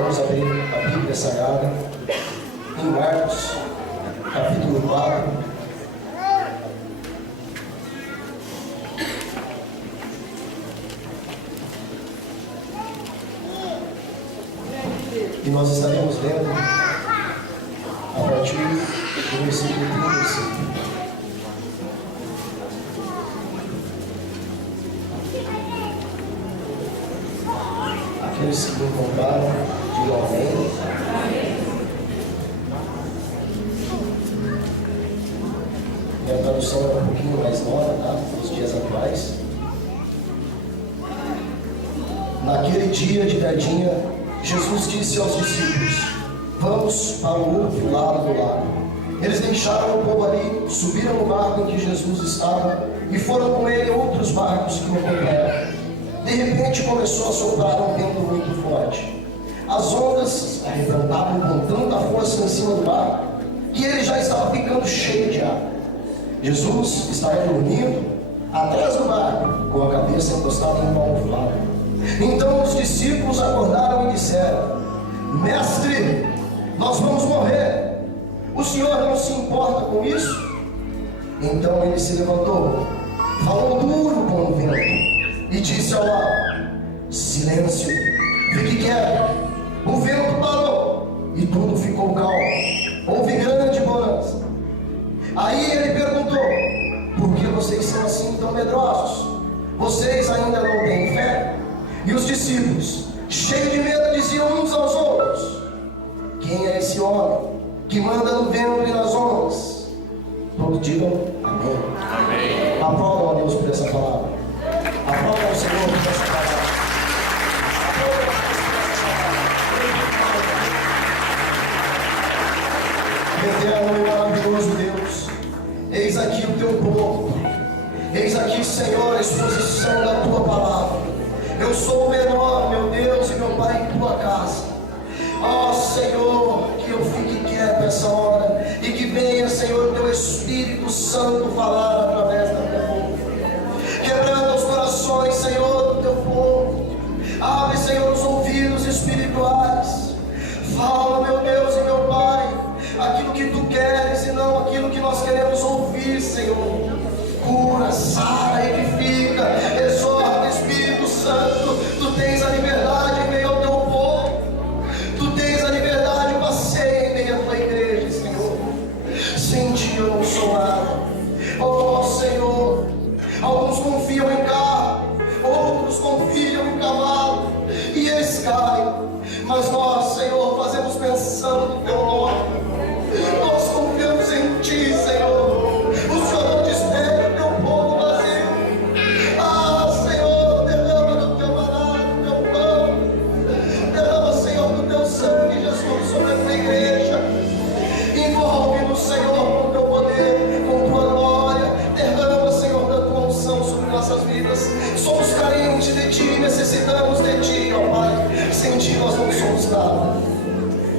Vamos abrir a Bíblia Sagrada em Marcos, capítulo 4. E nós estaremos lendo a partir do versículo 35. Aqueles que encontraram, digam amém. Minha tradução é um pouquinho mais nova, tá? Nos dias atuais. Naquele dia de tardinha, Jesus disse aos discípulos: vamos para o outro lado do lago. Eles deixaram o povo ali, subiram no barco em que Jesus estava e foram com ele outros barcos que o acompanharam. De repente começou a soprar um vento muito forte. As ondas arrebentavam com tanta força em cima do barco que ele já estava ficando cheio de água. Jesus estava dormindo atrás do barco, com a cabeça encostada em uma almofada. Então os discípulos acordaram e disseram: Mestre, nós vamos morrer. O Senhor não se importa com isso? Então ele se levantou, falou duro com o vento e disse ao ar: silêncio, fique quieto. O vento parou e tudo ficou calmo. Houve grande bonança. Aí ele perguntou: por que vocês são assim tão medrosos? Vocês ainda não têm fé? E os discípulos, cheios de medo, diziam uns aos outros: quem é esse homem que manda no vento e nas ondas? Todos digam amém. Amém. Aplaudam a Deus por essa palavra. Aplauda o Senhor por essa palavra. Eterno e maravilhoso Deus, eis aqui o teu povo. Eis aqui, Senhor, a exposição da tua palavra. Eu sou o menor, meu Deus e meu Pai, em tua casa. Ó Senhor, que eu fique quieto essa hora e que venha, Senhor, teu Espírito Santo falar através da tua boca, quebrando os corações, Senhor, do teu povo. Abre, Senhor, os ouvidos espirituais. Fala, meu Deus e meu Pai, aquilo que tu queres e não aquilo que nós queremos ouvir, Senhor. Cura, sara, edifica, exorta, Espírito Santo. Tu tens a liberdade em meio ao teu povo. Tu tens a liberdade, passeia em meio à tua igreja, Senhor. Sem ti eu não sou nada. Oh, Senhor, alguns confiam em carro, outros confiam em cavalo, e eles caem. Mas nós, Senhor, fazemos pensando no teu nome. Nós confiamos em ti, Senhor. O Senhor não despede o teu povo vazio. Ah, Senhor, derrama do teu maná, do teu pão. Derrama, Senhor, do teu sangue, Jesus, sobre a tua igreja. Envolve-nos, Senhor, com o teu poder, com tua glória. Derrama, Senhor, da tua unção sobre nossas vidas. Somos carentes de ti, necessitamos de ti, ó Pai. Sem ti nós não somos nada.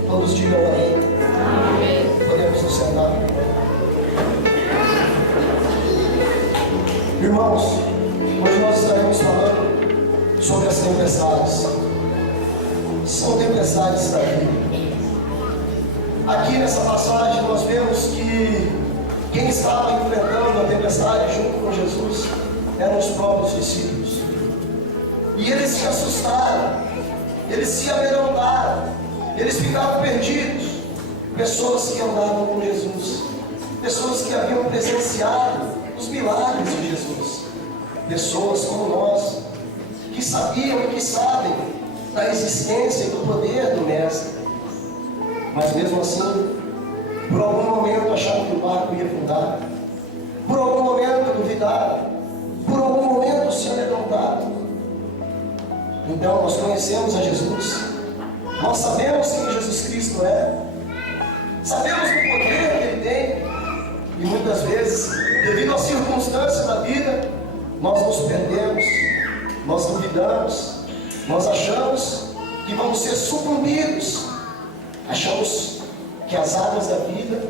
Todos digam amém. Amém. Podemos nos sentar. Irmãos, hoje nós estaremos falando sobre as tempestades. São tempestades da vida. Aqui nessa passagem nós vemos que quem estava enfrentando a tempestade junto com Jesus eram os próprios discípulos. E eles se assustaram, eles se amedrontaram, eles ficaram perdidos. Pessoas que andavam com Jesus, pessoas que haviam presenciado os milagres de Jesus, pessoas como nós, que sabiam e que sabem da existência e do poder do Mestre, mas mesmo assim, por algum momento acharam que o barco ia afundar, por algum momento duvidaram, por algum momento se amedrontaram. Então nós conhecemos a Jesus, nós sabemos quem Jesus Cristo é, sabemos o poder que Ele tem, e muitas vezes, devido às circunstâncias da vida, nós nos perdemos, nós duvidamos, nós achamos que vamos ser sucumbidos, achamos que as águas da vida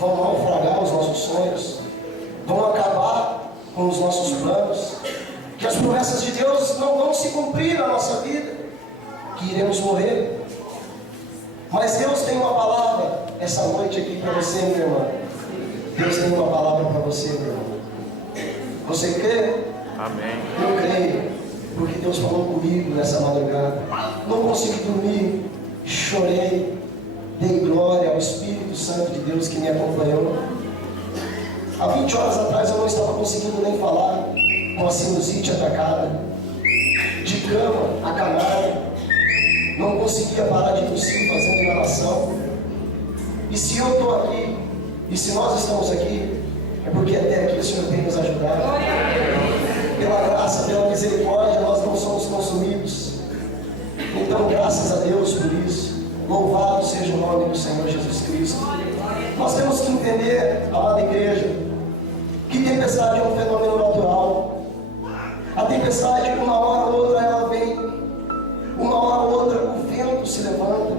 vão naufragar os nossos sonhos, vão acabar com os nossos planos, que as promessas de Deus não vão se cumprir na nossa vida, que iremos morrer. Mas Deus tem uma palavra essa noite aqui para você, minha irmã. Deus tem uma palavra para você, meu irmão. Você crê? Amém. Eu creio, porque Deus falou comigo nessa madrugada. Não consegui dormir, chorei, dei glória ao Espírito Santo de Deus que me acompanhou. Há 20 horas atrás eu não estava conseguindo nem falar, com a sinusite atacada, de cama, acamada, não conseguia parar de tossir fazendo inalação. E se eu estou aqui, e se nós estamos aqui, é porque até aqui o Senhor tem nos ajudado. Pela graça, pela misericórdia, nós não somos consumidos. Então, graças a Deus por isso. Louvado seja o nome do Senhor Jesus Cristo. Nós temos que entender, amada igreja, que tempestade é um fenômeno natural. A tempestade, uma hora ou outra, ela vem. Uma hora ou outra, o vento se levanta.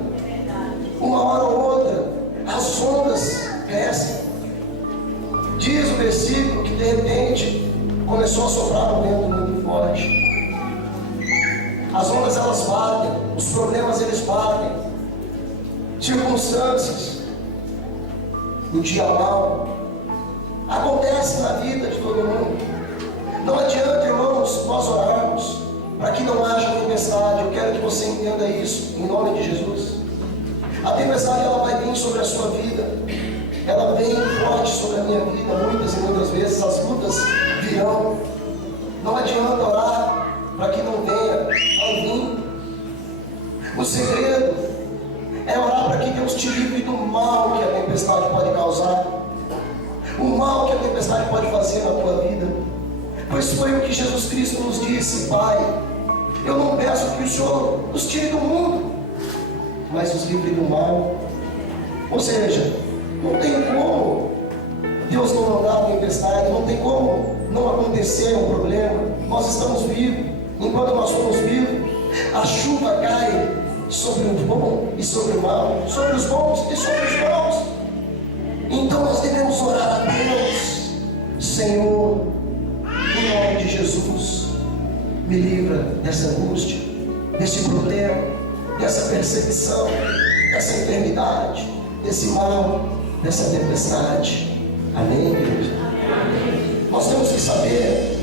Uma hora ou outra, as ondas crescem. Diz o versículo que de repente começou a soprar um vento muito forte. As ondas elas batem, os problemas eles batem, circunstâncias, o dia mau acontece na vida de todo mundo. Não adianta, irmãos, nós orarmos para que não haja tempestade. Eu quero que você entenda isso em nome de Jesus. A tempestade ela vai vir sobre a sua vida. Ela vem forte sobre a minha vida, muitas e muitas vezes as lutas virão. Não adianta orar para que não venha, vai vir. O segredo é orar para que Deus te livre do mal que a tempestade pode causar, o mal que a tempestade pode fazer na tua vida. Pois foi o que Jesus Cristo nos disse: Pai, eu não peço que o Senhor os tire do mundo, mas os livre do mal. Ou seja, não tem como Deus não mandar a tempestade, não tem como não acontecer um problema. Nós estamos vivos. Enquanto nós somos vivos, a chuva cai sobre o bom e sobre o mal, sobre os bons e sobre os maus. Então nós devemos orar a Deus: Senhor, em nome de Jesus, me livra dessa angústia, desse problema, dessa perseguição, dessa enfermidade, desse mal, dessa tempestade. Amém, igreja? Amém. Nós temos que saber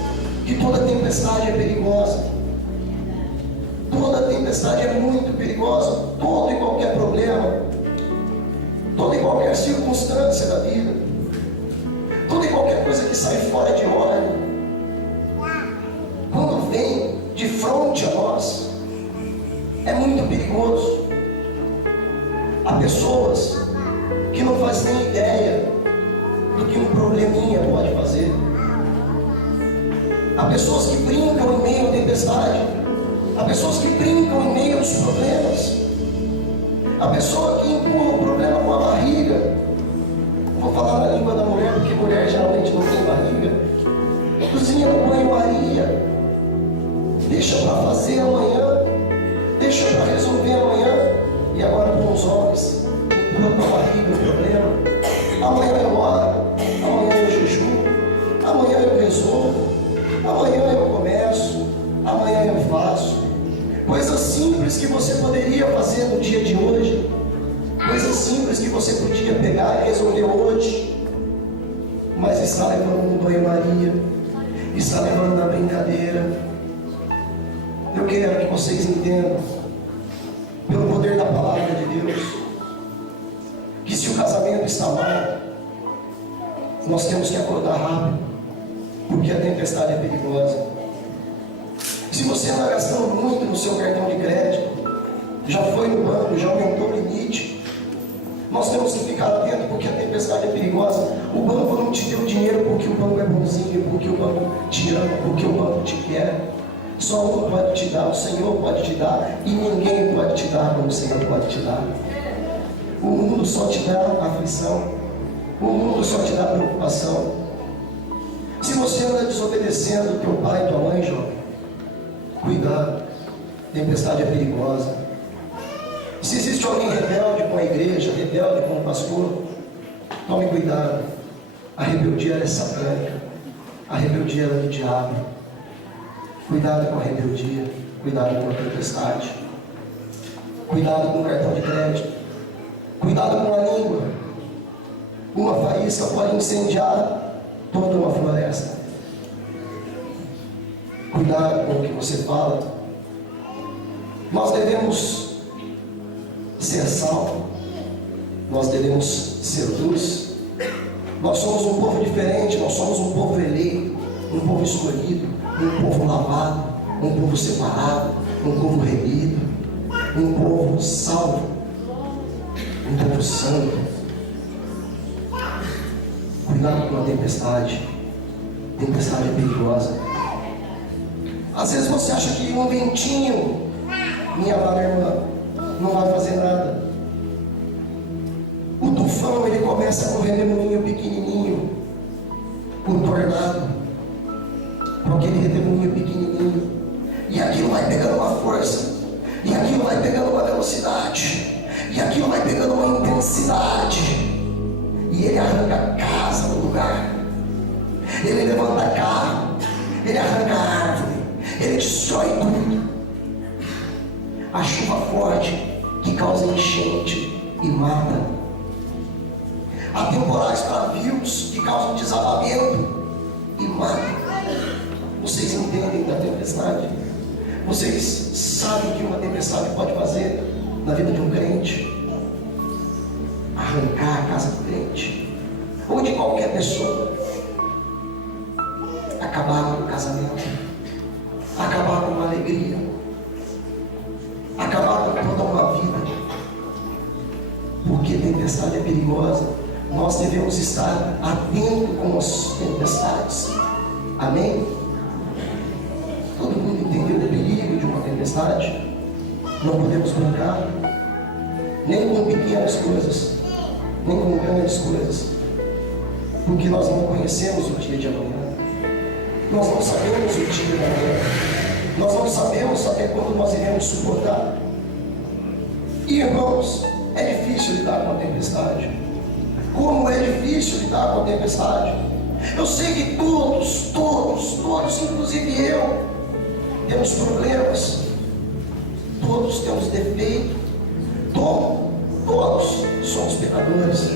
que toda tempestade é perigosa. Toda tempestade é muito perigosa. Todo e qualquer problema, toda e qualquer circunstância da vida, toda e qualquer coisa que sai fora de ordem, quando vem de frente a nós, é muito perigoso. Há pessoas que não fazem nem ideia do que um probleminha pode fazer. Há pessoas que brincam em meio à tempestade. Há pessoas que brincam em meio aos problemas. Há pessoa que empurra o problema com a barriga. Vou falar na língua da mulher, porque mulher geralmente não tem barriga. Cozinha no banho-maria, deixa para fazer amanhã, deixa para resolver amanhã. E agora com os homens, empurra com a barriga o problema. Amanhã eu oro, amanhã eu jejuo, amanhã eu resolvo, amanhã eu começo, amanhã eu faço. Coisas simples que você poderia fazer no dia de hoje, coisas simples que você podia pegar e resolver hoje, mas está levando no banho-maria, está levando na brincadeira. Eu quero que vocês entendam, pelo poder da palavra de Deus, que se o casamento está mal, nós temos que acordar rápido, porque a tempestade é perigosa. Se você está gastando muito no seu cartão de crédito, já foi no banco, já aumentou o limite, nós temos que ficar atento, porque a tempestade é perigosa. O banco não te deu dinheiro porque o banco é bonzinho, porque o banco te ama, porque o banco te quer. Só um pode te dar, o Senhor pode te dar, e ninguém pode te dar como o Senhor pode te dar. O mundo só te dá aflição, o mundo só te dá preocupação. Se você anda desobedecendo teu pai e tua mãe, jovem, cuidado, tempestade é perigosa. Se existe alguém rebelde com a igreja, rebelde com o pastor, tome cuidado. A rebeldia ela é satânica, a rebeldia ela é do diabo. Cuidado com a rebeldia, cuidado com a tempestade, cuidado com o cartão de crédito, Cuidado com a língua. Uma faísca pode incendiar toda uma floresta. Cuidado com o que você fala. Nós devemos ser sal. Nós devemos ser luz. Nós somos um povo diferente. Nós somos um povo eleito, um povo escolhido, um povo lavado, um povo separado, um povo remido, um povo salvo, um povo santo. Cuidado com a tempestade. Tempestade é perigosa. Às vezes você acha que um ventinho, minha amada irmã, não vai fazer nada. O tufão, ele começa com um redemoinho pequenininho. O tornado, com aquele redemoinho pequenininho. E aquilo vai pegando uma força. E aquilo vai pegando uma velocidade. E aquilo vai pegando uma intensidade. E ele arranca a casa do lugar. Ele levanta carro. Ele arranca a árvore. Ele destrói tudo. A chuva forte que causa enchente e mata. Há temporais bravios que causam desabamento e matam. Vocês entendem da tempestade? Vocês sabem o que uma tempestade pode fazer na vida de um crente? Arrancar a casa do crente, ou de qualquer pessoa. Acabar com o casamento, acabar com uma alegria, acabar com toda uma vida. Porque tempestade é perigosa. Nós devemos estar atentos com as tempestades. Amém? Todo mundo entendeu o perigo de uma tempestade? Não podemos brincar nem com pequenas coisas, nem com grandes coisas, porque nós não conhecemos o dia de amanhã. Nós não sabemos o dia de amanhã. Nós não sabemos até quando nós iremos suportar. E, irmãos, é difícil lidar com a tempestade. Como é difícil lidar com a tempestade. Eu sei que todos, inclusive eu, temos problemas. Todos temos defeito. Todos somos pecadores.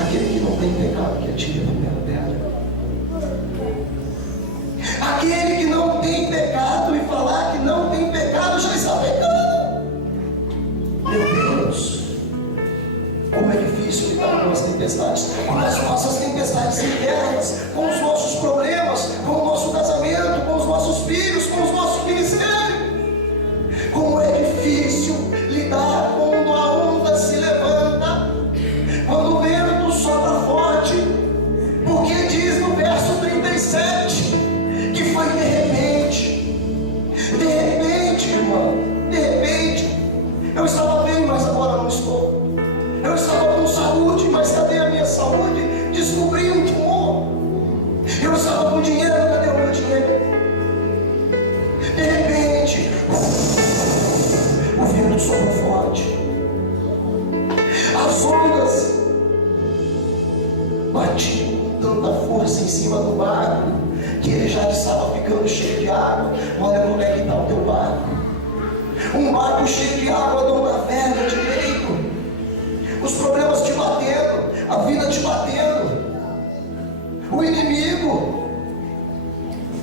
Aquele que não tem pecado, que atire a primeira pedra. Aquele que não tem pecado e falar que não tem pecado já está pecando. Meu Deus, como é difícil lidar com as tempestades, com as nossas tempestades internas, com os nossos problemas, com o nosso casamento, com os nossos filhos, com os nossos ministérios. Como é difícil lidar quando a onda se levanta, quando o vento sopra forte, porque diz no verso 37 que foi de repente, irmão, de repente. Eu estava bem, mas agora não estou. Eu estava com saúde, mas cadê a minha saúde? Descobri um tumor. Eu estava com dinheiro, cadê o meu dinheiro? De repente, o vento sopra forte. As ondas batiam com tanta força em cima do barco que ele já estava ficando cheio de água. Olha como é que está o teu barco. Um barco cheio de água não navega direito. Os problemas te batendo, a vida te batendo, o inimigo,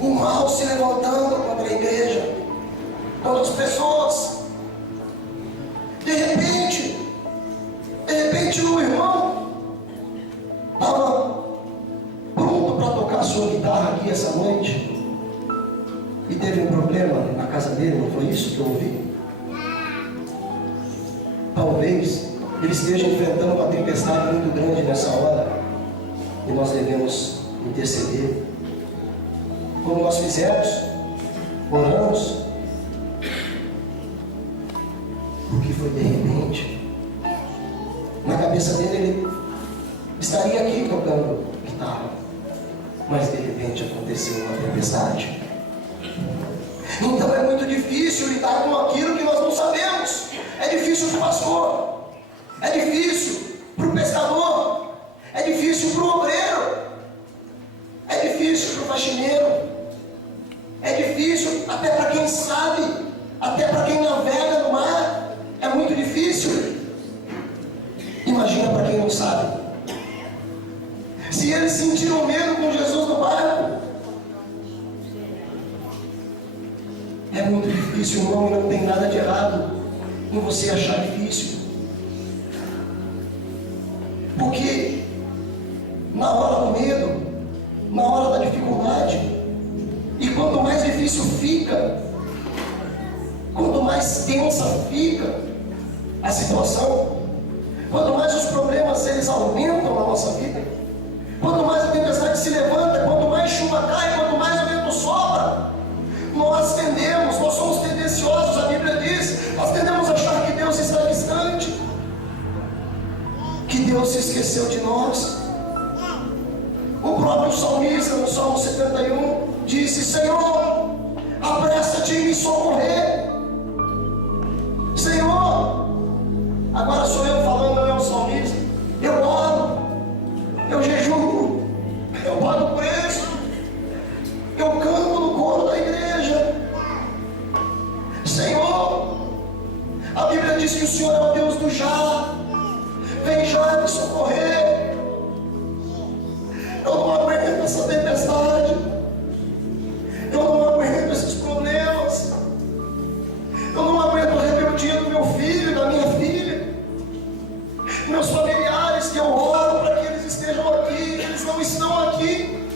o mal se levantando contra a igreja, contra as pessoas. De repente o irmão estava pronto para tocar a sua guitarra aqui essa noite e teve um problema na casa dele. Não foi isso que eu ouvi? Talvez ele esteja enfrentando uma tempestade muito grande nessa hora e nós devemos interceder, como nós fizemos, oramos, porque foi de repente. Na cabeça dele, ele estaria aqui tocando guitarra, mas de repente aconteceu uma tempestade. Então é muito difícil lidar com aquilo que nós não sabemos. É difícil para o pastor, é difícil para o pescador, é difícil para o obreiro, é difícil para o faxineiro, é difícil até para quem sabe, até para quem navega no mar. É muito difícil. sabem. Se eles sentiram medo com Jesus no barco, é muito difícil, irmão, e não tem nada de errado em você achar difícil. Porque na hora do medo, na hora da dificuldade, e quanto mais difícil fica, quanto mais tensa fica a situação, quanto mais os problemas eles aumentam na nossa vida, quanto mais a tempestade se levanta, quanto mais chuva cai, quanto mais o vento sopra, nós somos tendenciosos, a Bíblia diz, nós tendemos a achar que Deus está distante, que Deus se esqueceu de nós. O próprio salmista, no Salmo 71, disse: Senhor, apressa-te em me socorrer. Senhor, agora sou eu falando, não é o salmista. Eu oro, eu jejuo, eu pago preço, eu canto no coro da igreja. Senhor, a Bíblia diz que o Senhor é o Deus do já. Vem já me socorrer. Eu não aguento essa tempestade, eu não aguento esses problemas, eu não aguento a rebeldia do meu filho, da minha filha, meus familiares, que eu oro para que eles estejam aqui, eles não estão aqui.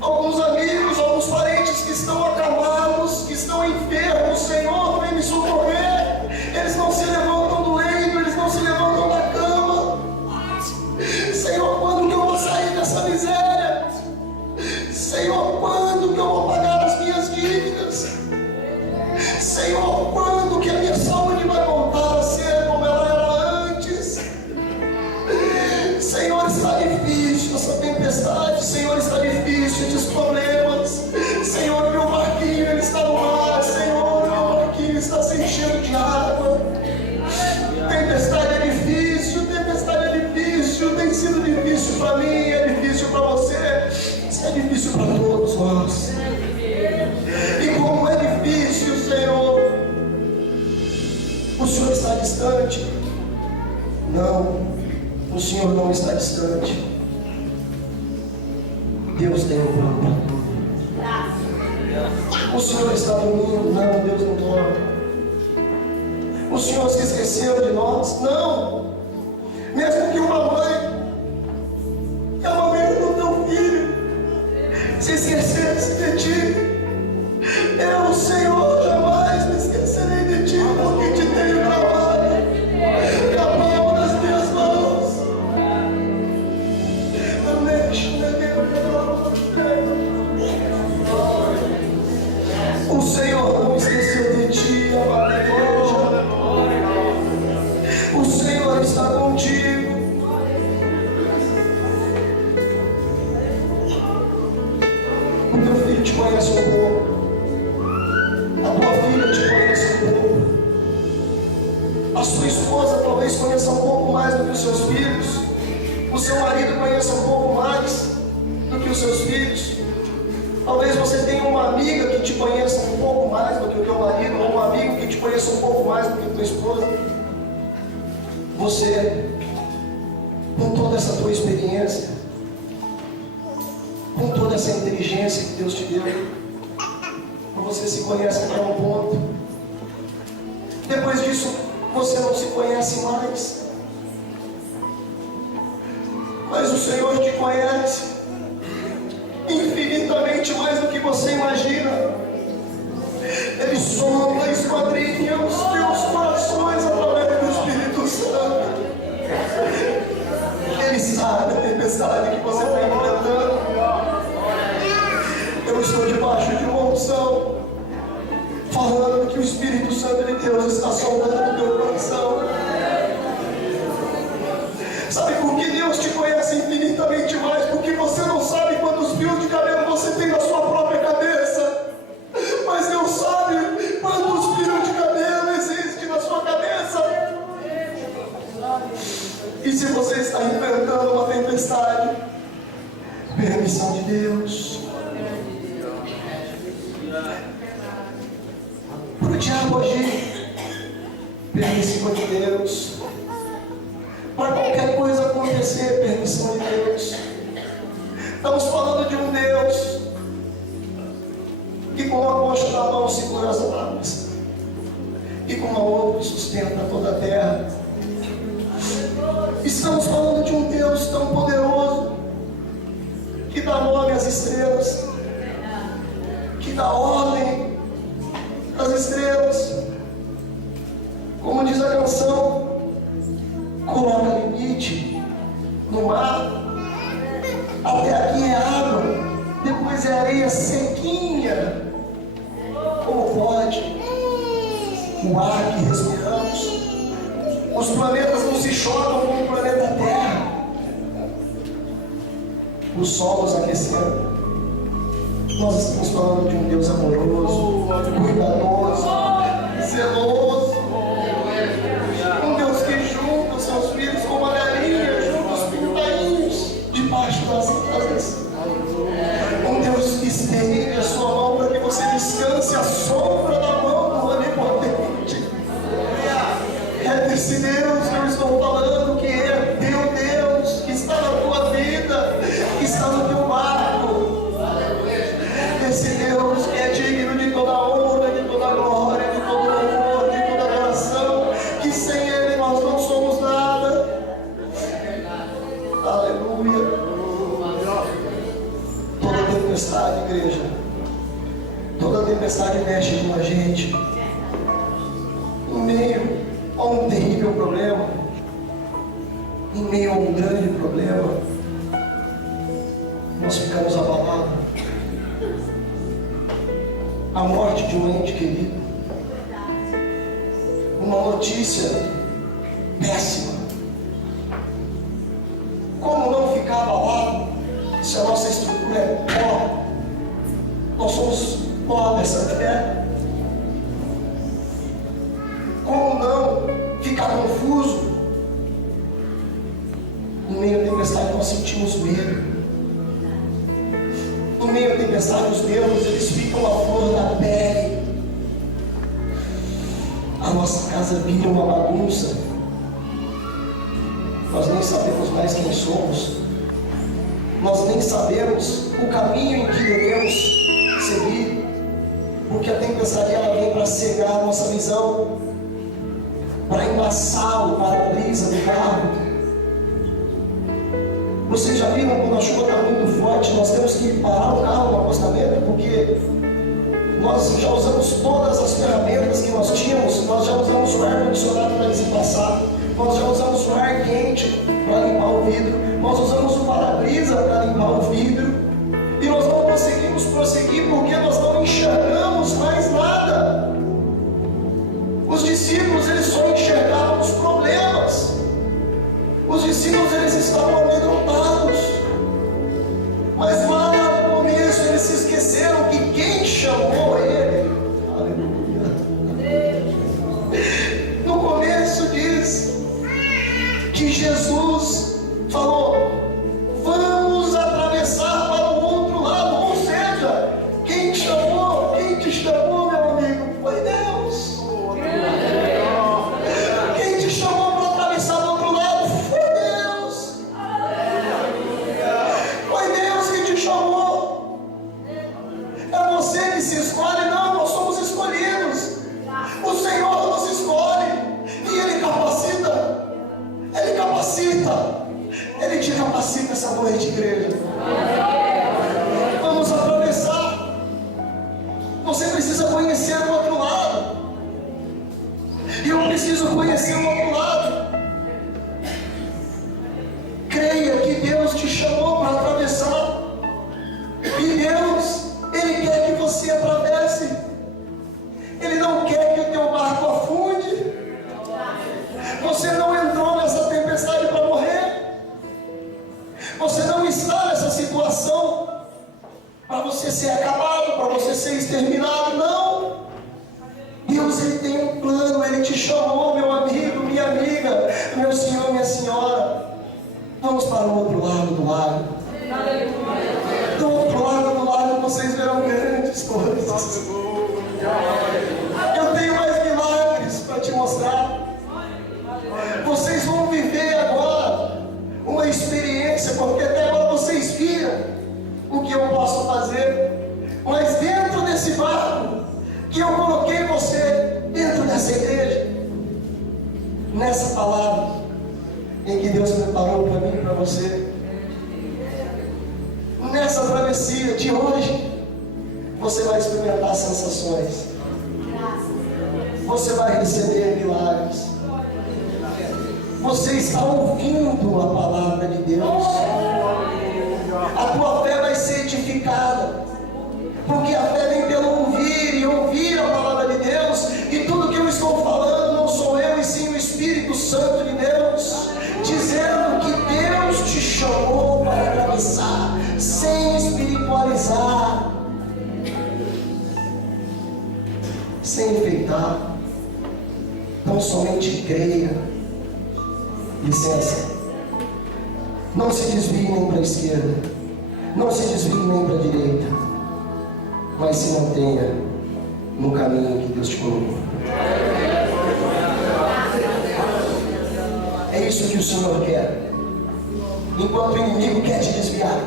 Alguns amigos, alguns parentes que estão acamados, que estão enfermos, Senhor, vem me socorrer. Eles não se levantam do leito, eles não se levantam da cama. Senhor, quando que eu vou sair dessa miséria? Senhor, quando que eu vou pagar as minhas dívidas? Senhor, quando que a minha saúde vai voltar a ser como ela era antes? Senhor, está difícil essa tempestade. Senhor, está difícil esses problemas. Senhor, meu barquinho ele está no mar. Senhor, meu barquinho está se enchendo de água. Tempestade é difícil, tem sido difícil para mim, é difícil para você, é difícil para todos nós. E como é difícil, Senhor, o Senhor está distante? Não, o Senhor não está distante. Deus tem um plano para tudo. O Senhor está dormindo? Não, Deus não dorme. O Senhor se esqueceu de nós? Não. Mesmo que uma mãe que amamenta o teu filho se esquecesse de ti, eu, Senhor, jamais me esquecerei de ti, porque te tenho trabalho na palma das minhas mãos. O Senhor não esqueceu de ti, amada igreja. O Senhor está contigo. O teu filho te conhece um pouco. A tua filha te conhece um pouco. A sua esposa talvez conheça um pouco mais do que os seus filhos. O seu marido conheça um pouco mais do que os seus filhos. Talvez você tenha uma amiga que te conheça um pouco mais do que o teu marido, ou um amigo que te conheça um pouco mais do que a tua esposa. Você, com toda essa tua experiência, com toda essa inteligência que Deus te deu, você se conhece até um ponto. Depois disso, você não se conhece mais. Mas o Senhor te conhece infinitamente mais do que você imagina. Ele sonda, esquadrinha os teus corações através do Espírito Santo. Ele sabe a tempestade que você está enfrentando. Eu estou debaixo de uma unção, falando que o Espírito Santo de Deus está sondando o teu coração. Sabe por que Deus te conhece infinitamente mais? Porque você não sabe quantos fios de cabelo você tem na sua própria cabeça. Mas Deus sabe quantos fios de cabelo existem na sua cabeça. E se você está enfrentando uma tempestade, permissão de Deus. Para o diabo agir, permissão de Deus. merecer permissão de Deus. Estamos falando de um Deus que com uma concha na mão segura as águas e com uma outra sustenta toda a terra. Estamos falando de um Deus tão poderoso que dá nome às estrelas, que dá ordem às estrelas. Como diz a canção, coloca limite no mar. Até aqui é água, depois é areia sequinha. Como pode o ar que respiramos? Os planetas não se chocam com o planeta Terra. O sol nos aquecendo. Nós estamos falando de um Deus amoroso, cuidadoso, zeloso. Um Deus que junta os seus filhos como uma galinha, junta os pintainhos debaixo das asas. Um Deus que estende a sua mão para que você descanse à sombra da mão do Onipotente. É desse Deus que eu estou falando, que é teu Deus, que está na tua vida, que está no teu barco. Esse Deus que é digno de toda honra, de toda glória, de todo louvor, de toda adoração, que sem Ele nós não somos nada. Aleluia. Toda tempestade, igreja, toda tempestade mexe com a gente. Em meio a um terrível problema, em meio a um grande problema, nós ficamos abalados. A morte de um ente querido, uma notícia péssima. Como não ficar abalado se a nossa estrutura é pó? Nós somos pó dessa terra. Como não ficar confuso? No meio da tempestade nós sentimos medo. No meio da tempestade os nervos eles ficam à flor da pele. A nossa casa vira uma bagunça. Nós nem sabemos mais quem somos. Nós nem sabemos o caminho em que devemos seguir. Porque a tempestade ela vem para cegar a nossa visão, para embaçar o para-brisa do carro. Vocês já viram quando a chuva está muito forte, nós temos que parar o carro no acostamento, porque nós já usamos todas as ferramentas que nós tínhamos. Nós já usamos o ar-condicionado para desembaçar, nós já usamos o ar quente para limpar o vidro, nós usamos o para-brisa para limpar o vidro, e nós não conseguimos prosseguir porque nós não enxergamos mais nada. Os discípulos eles só enxergavam os problemas. Os discípulos eles estavam amedrontados, mas lá no começo eles se esqueceram que quem chamou ele, aleluia, no começo diz que Jesus falou: vamos atravessar para o outro lado. Ou seja, quem te chamou, meu amigo, foi Deus. Quem te chamou para atravessar do outro lado foi Deus. Foi Deus que te chamou. É você que se escolhe? Não, nós somos escolhidos. O Senhor nos escolhe e Ele capacita. Ele capacita. Ele te capacita essa noite, igreja. Vamos atravessar. Você precisa conhecer o outro lado. E eu preciso conhecer o outro lado. Creia que Deus te chamou para atravessar. E Deus, Ele quer que você atravesse. Ele não quer que o teu barco afunde. Você não entrou nessa tempestade para morrer. Você não está nessa situação para você ser acabado, para você ser exterminado. Não. Deus ele tem um plano. Ele te chamou, meu amigo, minha amiga, meu senhor, minha senhora. Vamos para o outro lado do lago. Do outro lado do lago vocês verão grandes coisas. Eu tenho mais milagres para te mostrar. Vocês vão viver agora uma experiência nessa palavra em que Deus preparou para mim e para você. Nessa travessia de hoje, você vai experimentar sensações. Você vai receber milagres. Você está ouvindo a palavra de Deus. A tua fé vai ser edificada, porque a fé vem pelo ouvir e ouvir a palavra de Deus. E tudo que eu estou falando não sou eu, e sim o Espírito Santo de Deus, dizendo que Deus te chamou para atravessar, sem espiritualizar, sem enfeitar. Então somente creia. Licença. Não se desvie nem para a esquerda, não se desvie nem para a direita, mas se mantenha no caminho que Deus te colocou. É isso que o Senhor quer. Enquanto o inimigo quer te desviar,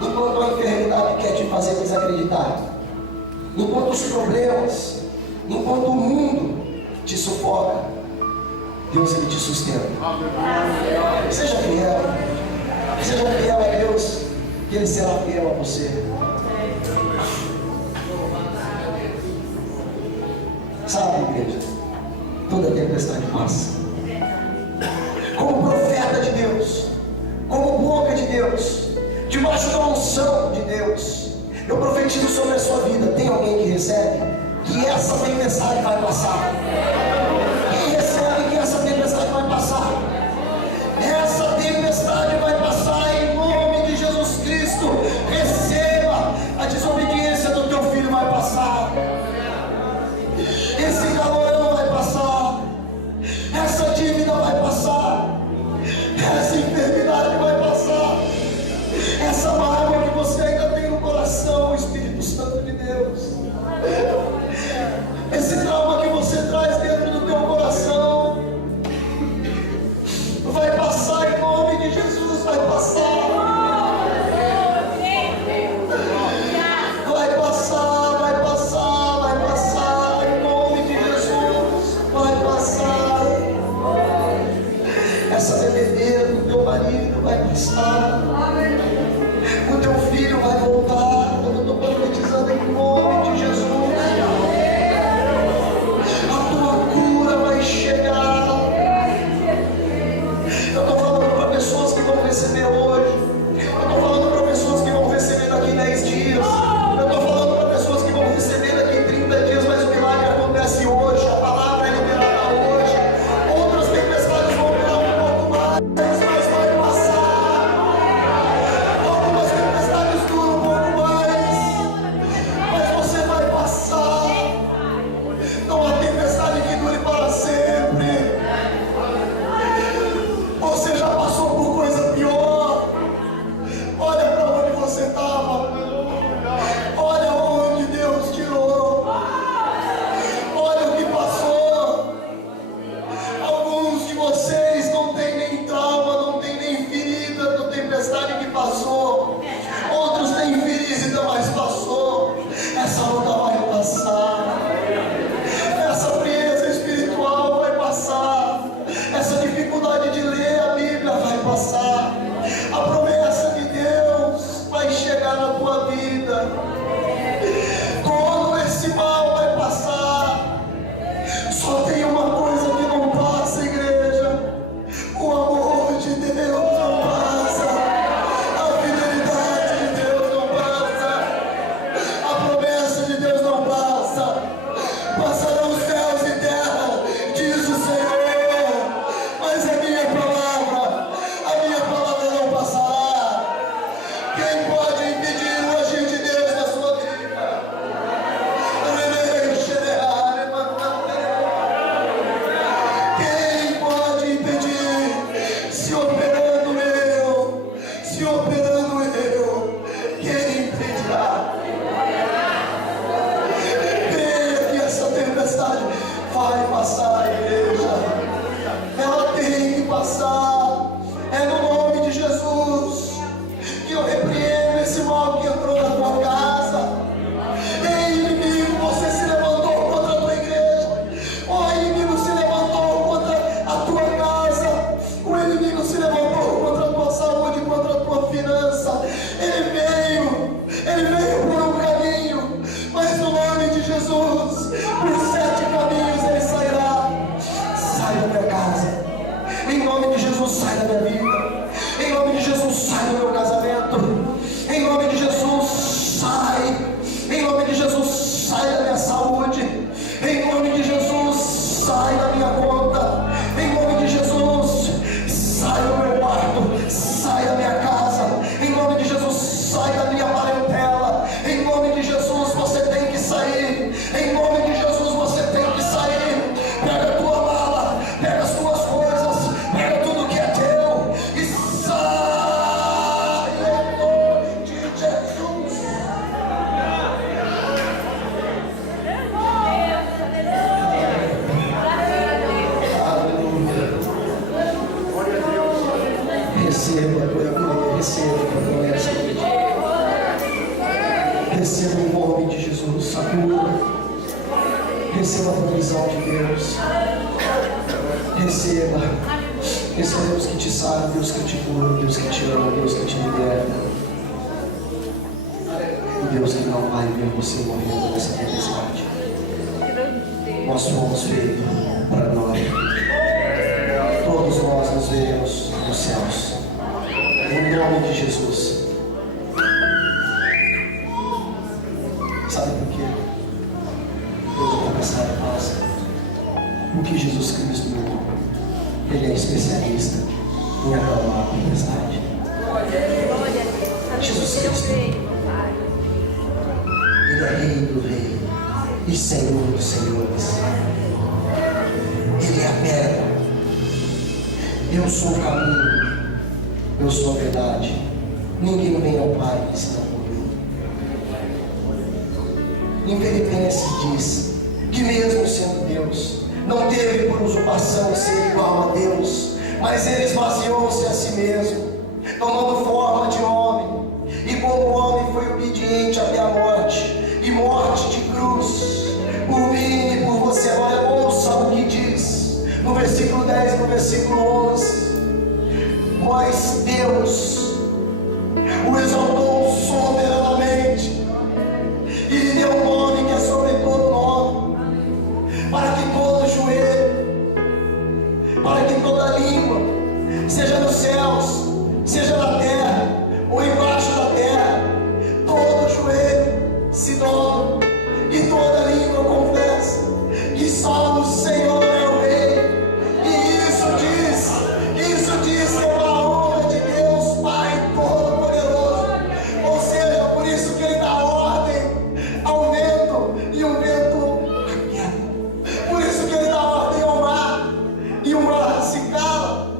enquanto a enfermidade quer te fazer desacreditar, enquanto os problemas, enquanto o mundo te sufoca, Deus, Ele te sustenta. Seja fiel a Deus, que Ele será fiel a você. Sabe, igreja, toda tempestade passa. Como profeta de Deus, como boca de Deus, debaixo da unção de Deus, eu profetizo sobre a sua vida. Tem alguém que recebe? Que essa tempestade vai passar. Quem recebe que essa tempestade vai passar? Essa tempestade vai passar em nome de Jesus Cristo. Receba. A desobediência do teu filho vai passar. Esse calorão vai passar. Essa dívida vai passar. Essa enfermidade vai passar. Essa mágoa que você ainda tem no coração, o Espírito Santo de Deus. Esse trauma que você traz dentro do teu coração vai passar em nome de Jesus. Vai passar. Vai passar, vai passar, vai passar em nome de Jesus. Vai passar. Essa bebedeira do teu marido vai passar. O teu filho vai voltar. Eu estou profetizando em nome de Jesus. A tua cura vai chegar. Eu estou falando para pessoas que vão receber hoje. Eu estou falando para pessoas que vão receber daqui 10 dias. Eu estou falando para pessoas que vão receber daqui 30 dias. Mas o milagre acontece hoje. A palavra é liberada hoje. Outras tempestades vão durar um pouco mais, mas vai passar. Algumas tempestades duram um pouco mais, mas você sai da minha casa. Em nome de Jesus, sai da minha vida. Em nome de Jesus, sai do meu casamento. Em nome de Jesus, sai. Em nome de Jesus, sai da minha saúde. Em nome de Jesus, sai da minha conta. Em nome de Jesus, sai do meu quarto. Sai da minha casa. Em nome de Jesus, sai da minha parentela. Em nome de Jesus, você tem que sair. Em nome de Jesus, você tem que sair. Pega a tua mala, pega as tuas coisas, pega tudo que é teu e sai em nome de Jesus. Aleluia. Receba a tua cura, receba a tua promessa. Receba em nome de Jesus a cura. Receba a provisão de Deus. Receba. Esse é o Deus que te salva, Deus que te cura, Deus que te ama, Deus que te liberta. O Deus que não vai ver você morrendo nessa tempestade. Nós fomos feitos para glória. Todos nós nos veremos nos céus. Em nome de Jesus. Sabe por quê? Toda tempestade passa. Porque Jesus Cristo, Ele é especialista em acalmar a tempestade. Jesus Cristo, Ele é Rei do Rei e Senhor dos Senhores. Ele é a pedra. Eu sou o caminho. Eu sou a verdade. Ninguém vem ao Pai senão por mim. Em Filipenses diz que mesmo sendo Deus, não teve por usurpação ser igual a Deus, mas Ele esvaziou-se a si mesmo, tomando forma de homem, e como homem foi obediente até a morte, e morte de cruz, por mim e por você. Agora ouça o que diz, no versículo 10 e no versículo 11, pois Deus o exaltou soberanamente, e lhe deu um nome que é sobre todo nome, para que todo joelho, para que toda língua, seja nos céus, seja na terra, ou embaixo da terra, todo joelho se dobre, e toda língua confessa que só o Senhor é o Rei. E isso diz que é uma honra de Deus Pai Todo-Poderoso. Ou seja, por isso que Ele dá ordem ao vento, e o vento aquieta. Por isso que Ele dá ordem ao mar, e o mar se cala.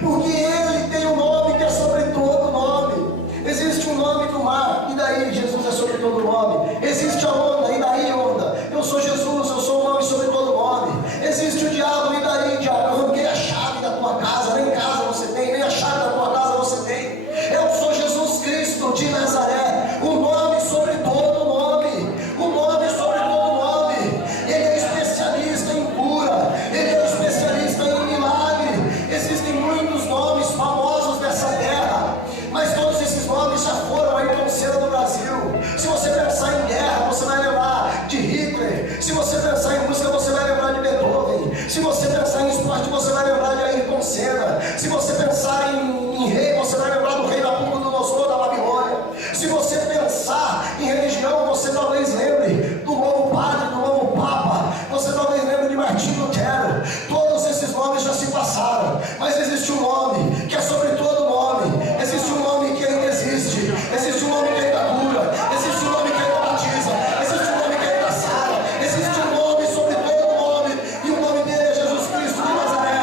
Porque Ele tem um nome que é sobre todo nome. Existe um nome do mar, e daí Jesus é sobre todo nome. Existe a onda, e daí onda. Eu sou Jesus, eu sou um nome sobre todo nome. Existe o diabo, e daí diabo. Eu arranquei a chave da tua casa, nem casa você tem, nem a chave da tua casa você tem. Eu sou Jesus Cristo de Nazaré, o nome sobre todo nome, o nome sobre todo nome. Ele é especialista em cura, Ele é especialista em milagre. Existem muitos nomes famosos dessa terra, mas todos esses nomes já foram aí tão cedo no Brasil. Se você pensar em guerra, você vai lembrar de Hitler. Se você pensar em música, você vai lembrar de Beethoven. Se você pensar em esporte, você vai lembrar de Ayrton Senna. Se você pensar em rei, você vai lembrar do rei Nabucodonosor da Babilônia. Se você pensar em religião, você talvez lembre do novo padre, do novo papa. Você talvez lembre de Martinho Lutero. Todos esses nomes já se passaram, mas existe um nome que é sobre todo nome. Existe um nome que ainda existe. Existe um nome que ainda cura. Existe um nome que ainda batiza. Existe um nome que ainda sara. Existe um nome sobre todo nome, e o nome dele é Jesus Cristo de Nazaré.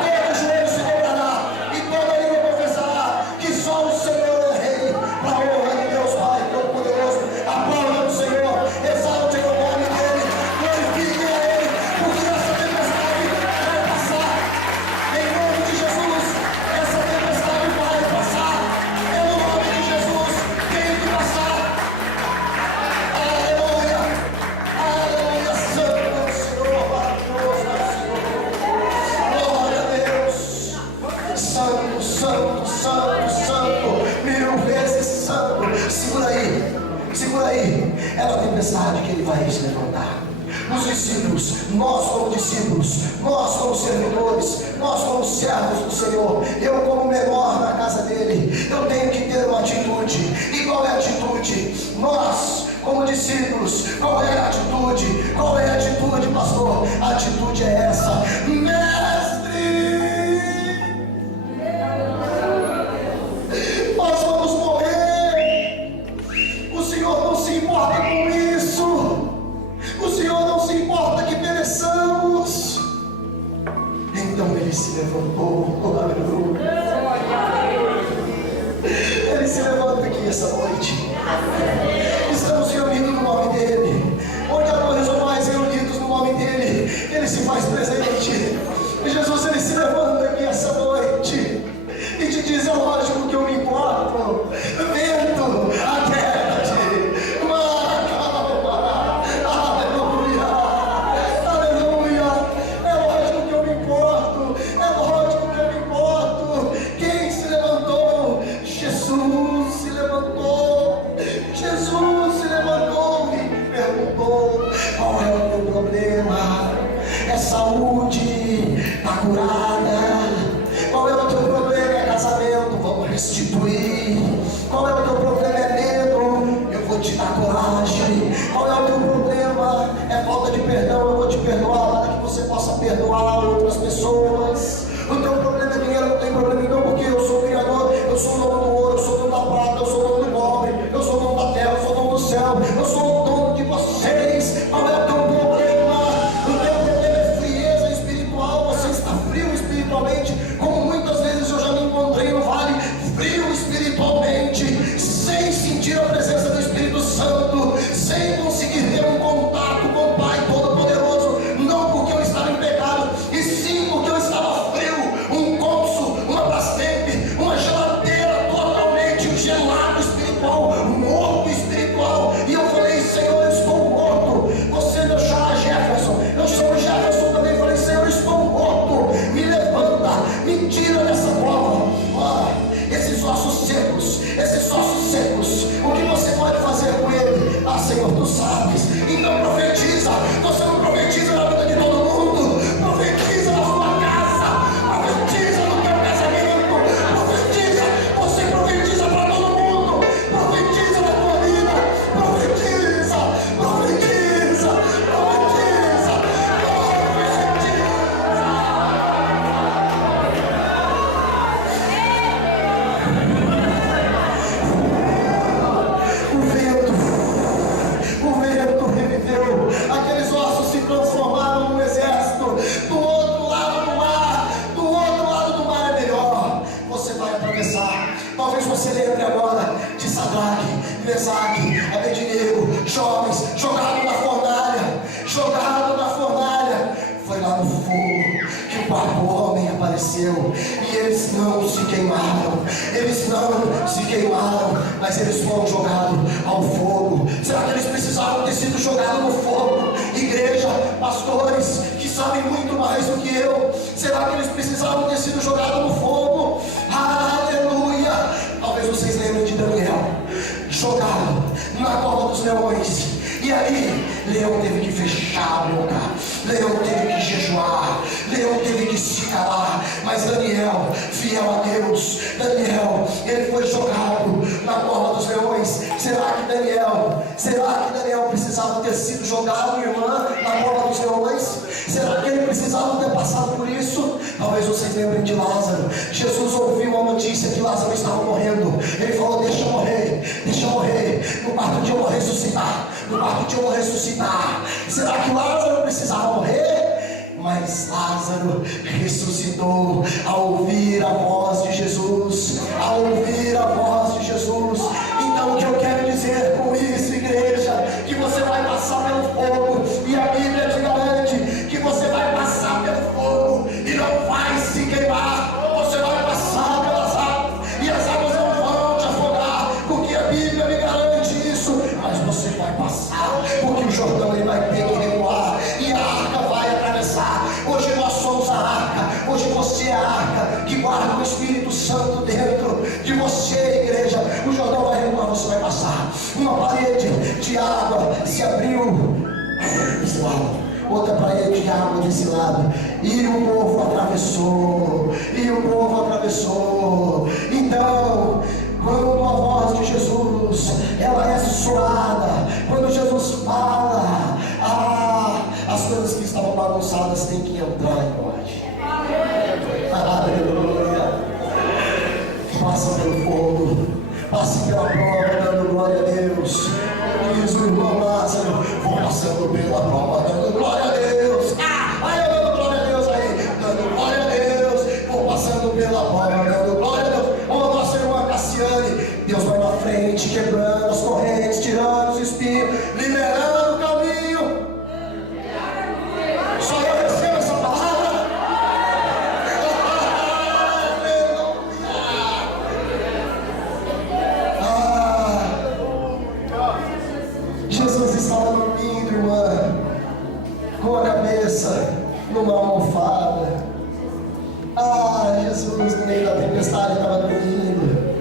Todo joelho se dobrará e toda língua confessará que só o Senhor é Rei, para a honra de Deus Pai Todo-Poderoso. Aplauda o Senhor, exalte o nome dele, glorifique a Ele, porque essa tempestade vai passar. Em nome de Jesus, essa tempestade vai passar. É no nome de Jesus, tem que passar. Aleluia, aleluia, santo é o Senhor, maravilhoso é o Senhor. Glória a Deus, santo, santo, santo, santo, 1000 vezes santo. Segura aí, é na tempestade que Ele vai se levantar. Nos discípulos, nós como discípulos, nós como servidores, nós como servos do Senhor, eu como menor na casa dele, eu tenho que ter uma atitude. E qual é a atitude? Nós como discípulos, qual é a atitude? Qual é a atitude, pastor? A atitude é essa: mestre, nós vamos morrer. O Senhor não se importa com isso. O Senhor não se importa que pereçamos. Então ele se levantou. Aleluia. Ele se levanta aqui essa noite. Estamos reunidos no nome dele. Onde há dois ou mais reunidos no nome dele, ele se faz presente. E Jesus, ele se levanta aqui essa noite e te diz: é lógico que eu me importo. Vento, aquece, mar, calma. Aleluia, aleluia. É lógico que eu me importo. É lógico que eu me importo. Quem se levantou? Jesus se levantou. Jesus se levantou e me perguntou: qual é o teu problema? É saúde? Está curada? Qual é o teu problema? É casamento? Vamos restituir. Qual é o teu problema? É medo? Eu vou te dar coragem. Qual é o teu problema? É falta de perdão? Eu vou te perdoar para que você possa perdoar outras pessoas. O teu problema é dinheiro? Não tem problema então, porque eu sou o Criador, eu sou o dono do ouro, eu sou o dono da prata, eu sou o dono do cobre, eu sou o dono da terra, eu sou o dono do céu, eu sou o dono de vocês. Qual é o teu problema? O teu problema é frieza espiritual. Você está frio espiritualmente, como muitas vezes eu já me encontrei no vale, frio espiritualmente, sem sentir a presença do Espírito Santo, sem conseguir ter um contato com o Pai Todo-Poderoso, não porque eu estava em pecado, e sim porque eu estava frio, um cônsul, uma Brastemp, uma geladeira totalmente gelado espiritual, morto espiritual. E eu falei: Senhor, eu estou morto. Você me chama Jefferson, eu sou o Jefferson também. Falei: Senhor, eu estou morto, me levanta, me tira dessa cova. Olha, esses ossos secos, o que você pode fazer com ele? Ah, Senhor, tu sabes. Então profetiza. Você não profetiza na vida de todo mundo, profetiza na sua casa, profetiza no teu casamento, profetiza. Você profetiza para todo mundo, profetiza na tua vida, profetiza, profetiza, profetiza, profetiza. O vento reviveu, aqueles ossos se transformaram num exército. Do outro lado do mar, do outro lado do mar é melhor. Você vai atravessar. Talvez você lembre agora de Sadraque, Mesaque, Abednego, jovens jogados na fornalha, Foi lá no fogo que o quarto homem apareceu, e eles não se queimaram, mas eles foram jogados ao fogo. Será que eles precisavam ter sido jogados no fogo? Igreja, pastores que sabem muito mais do que eu, será que eles precisavam ter sido jogados no fogo? Aleluia! Talvez vocês lembrem de Daniel, jogado na cova dos leões. E aí, Leão teve que fechar a boca, Leão teve que jejuar, Leão teve que se calar. Mas Daniel, fiel a Deus, Daniel, ele foi jogado na cova dos leões. Será que Daniel precisava ter sido jogado, irmã, na cova dos leões? Será que ele precisava ter passado por isso? Talvez vocês lembrem de Lázaro. Jesus ouviu a notícia que Lázaro estava morrendo. Ele falou: deixa eu morrer, no quarto dia eu vou ressuscitar, Será que Lázaro precisava morrer? Mas Lázaro ressuscitou ao ouvir a voz de Jesus. Então o que eu quero dizer com isso, igreja, que você vai passar pelo fogo, e a Bíblia te garante que você vai passar pelo fogo e não vai se queimar. Você vai passar pelas águas e as águas não vão te afogar, porque a Bíblia me garante isso. Mas você vai passar, porque o Jordão ele vai ter que recuar e a arca vai atravessar. Hoje nós somos a arca, hoje você é a arca que guarda o Espírito Santo dentro de você, igreja. O Jordão vai recuar, você vai passar. Uma parede de água se abriu. outra parede de água desse lado. E o povo atravessou. Então, quando a voz de Jesus, ela é sussurrada, quando Jesus fala, as coisas que estavam bagunçadas têm que entrar em ordem. Aleluia. Passa pelo fogo, passe pela prova, dando glória a Deus. Como diz o irmão Lázaro, vou passando pela prova, dando glória a Deus. Aí eu dando glória a Deus aí, dando glória a Deus. Vou passando pela prova, dando glória a Deus. Ô, nossa irmã Cassiane, Deus vai na frente, quebrando as correntes, tirando os espinhos, liberando o caminho. Só eu recebo essa palavra. Jesus estava dormindo, irmã, com a cabeça numa almofada. Jesus no meio da tempestade estava dormindo.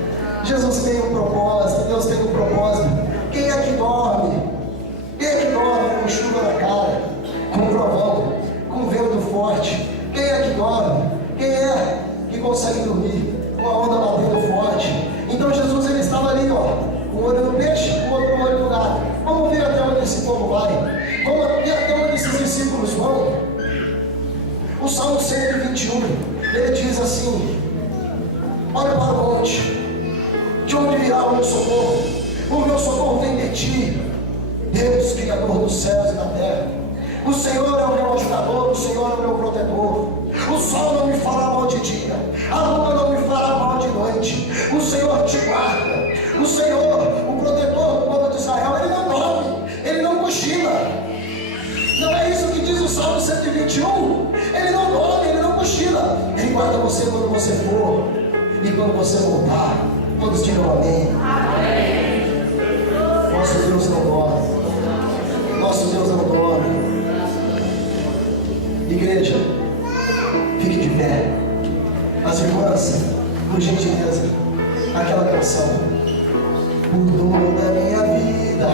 Jesus tem um propósito, Deus tem um propósito. Quem é que dorme? Quem é que dorme com chuva na cara, com trovão, com vento forte? Quem é que dorme? Quem é que consegue dormir com a onda batendo forte? Então Jesus, ele estava ali, com um olho no peixe, com o outro olho no gato. Vamos ver até onde esse povo vai. Vamos ver até onde esses discípulos vão. O Salmo 121, ele diz assim: olha para o monte, de onde virá o meu socorro? O meu socorro vem de ti, Deus, Criador dos céus e da terra. O Senhor é o meu ajudador, o Senhor é o meu protetor. O sol não me fará mal de dia, a lua não me fará mal de noite. O Senhor te guarda. O Senhor, o protetor do povo de Israel, ele não dorme, ele não cochila. Não é isso que diz o Salmo 121? Ele não dorme, ele não cochila. Ele guarda você quando você for e quando você voltar. Todos digam amém. Amém. Nosso Deus não dorme. Nosso Deus não dorme. Igreja, fique de pé. As irmãs, por gentileza, aquela canção. O dono da minha vida.